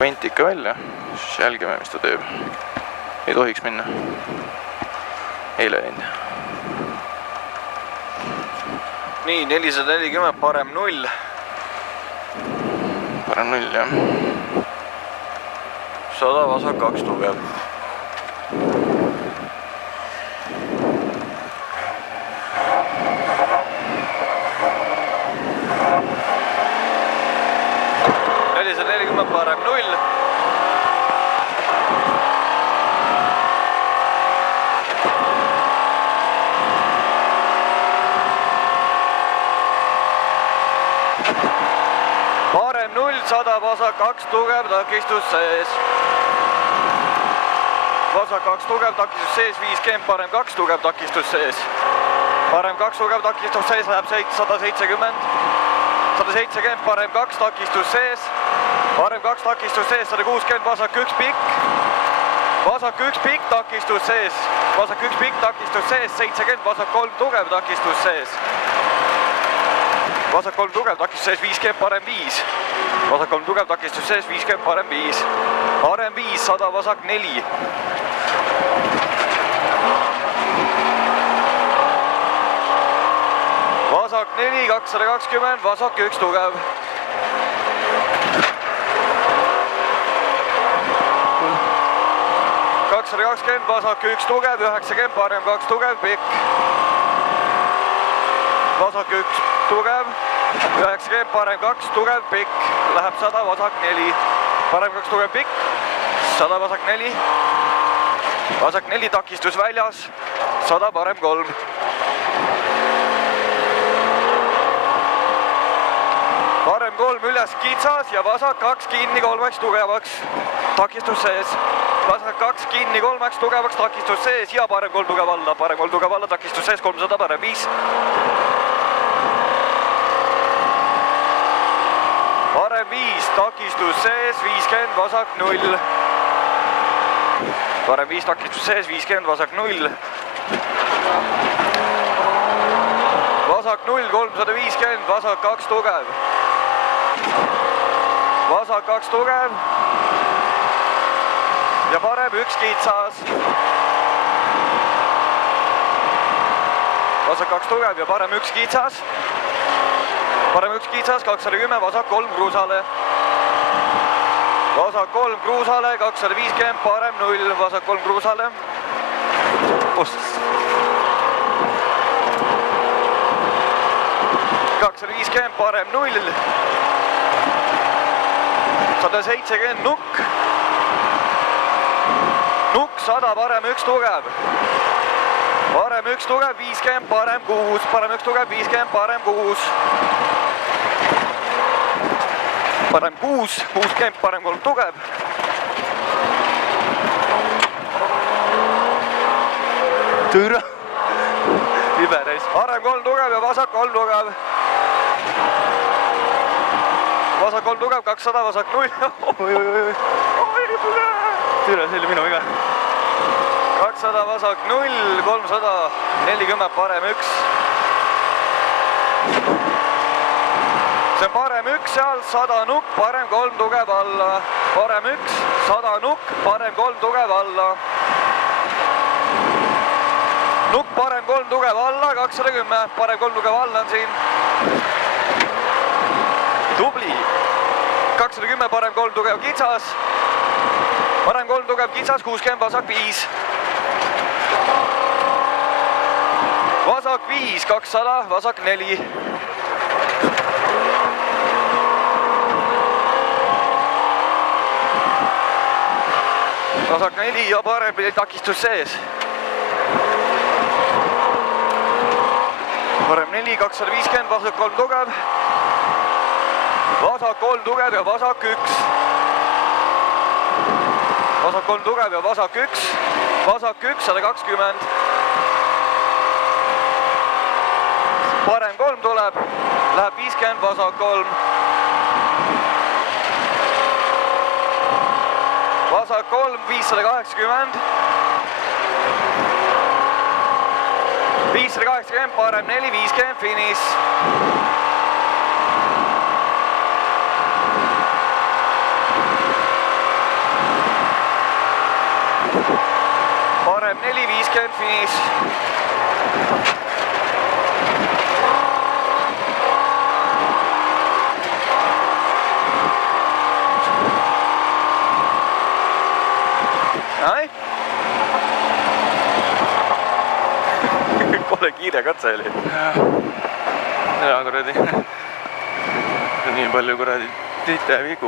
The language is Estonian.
Vent ikka välja, siis jälgime, mis ta teeb. Ei tohiks minna. Eile läinud. Nii, 440, parem 0. Parem 0, jah. 100, vasak 2 tugev. Parem 0. Parem 0, 100, vasak 2 tugev, takistus sees. Vasak 2 tugev, takistus sees, 50, parem 2 tugev, takistus sees. Parem 2 tugev, takistus sees, läheb 170. 170, parem 2, takistus sees. Parem 2 takistus sees, 160, vasak 1 pikk. Vasak 1 pikk, takistus sees. Vasak 1 pikk, takistus sees, 70, vasak 3 tugev, takistus sees. Vasak 3 tugev, takistus sees, 50, parem 5. Vasak 3 tugev, takistus sees, 50, parem 5. Parem 5, 100, vasak 4. Vasak 4, 220, vasak 1 tugev. Vasak 120, vasak 1 tugev, 90, parem 2 tugev, pikk. Vasak 1 tugev, 90, parem 2 tugev, pikk. Läheb 100, vasak 4. Parem 2 tugev, pikk. 100, vasak 4. Vasak 4, takistus väljas. 100, parem 3. Parem 3 üles kitsas ja vasak 2 kinni 3 tugevaks. Takistus sees. Vasak 2 kinni 3 tugevaks, takistus sees ja parem 3 tugev alla. Parem 3 tugev alla, takistus sees, 300, parem 5. Parem 5, takistus sees, 50, vasak 0. Parem 5, takistus sees, 50, vasak 0. Vasak 0, 350, vasak 2 tugev. Vasak 2 tugev. Ja parem 1 kitsas. Vasak 2 tugev ja parem 1 kitsas. Parem 1 kitsas, 210, vasak 3 kruusale. Vasak 3 kruusale, 250, parem 0, vasak 3 kruusale. 250, parem 0. 170, nukk. Nukk 100, parem 1 tugev. Parem 1 tugev, 50, parem 6. Parem 1 tugev, 50, parem 6. Parem 6, 60, parem 3 tugev. Türa. Liberis. Parem 3 tugev ja vasak 3 tugev. Vasak 3 tugev, 200, vasak 0. Türa, see oli minu viga. 200, vasak 0, 340, parem 1. See on parem 1 seal, 100 nukk, parem 3 tugev alla. Parem 1, 100 nukk, parem 3 tugev alla. Nukk, parem 3 tugev alla, 210, parem 3 tugev alla on siin. Tubli. 210, parem 3 tugev kitsas. Parem 3 tugev kitsas, 60, vasak 5. Vasak 5, 200, vasak 4. Vasak 4 ja parem takistus sees. Parem 4, 250, vasak 3 tugev. Vasak 3 tugev ja vasak 1. Vasak 3 tugev ja vasak 1. Vasak 1, 120. Parem 3 tuleb. Läheb 50, vasak 3. Vasak 3, 580. 580, parem 4, 50, finiš. parem 4.50 finiš. Ai? Kole kiire katse oli. Ja kuradi. Nii palju kuradi vigu.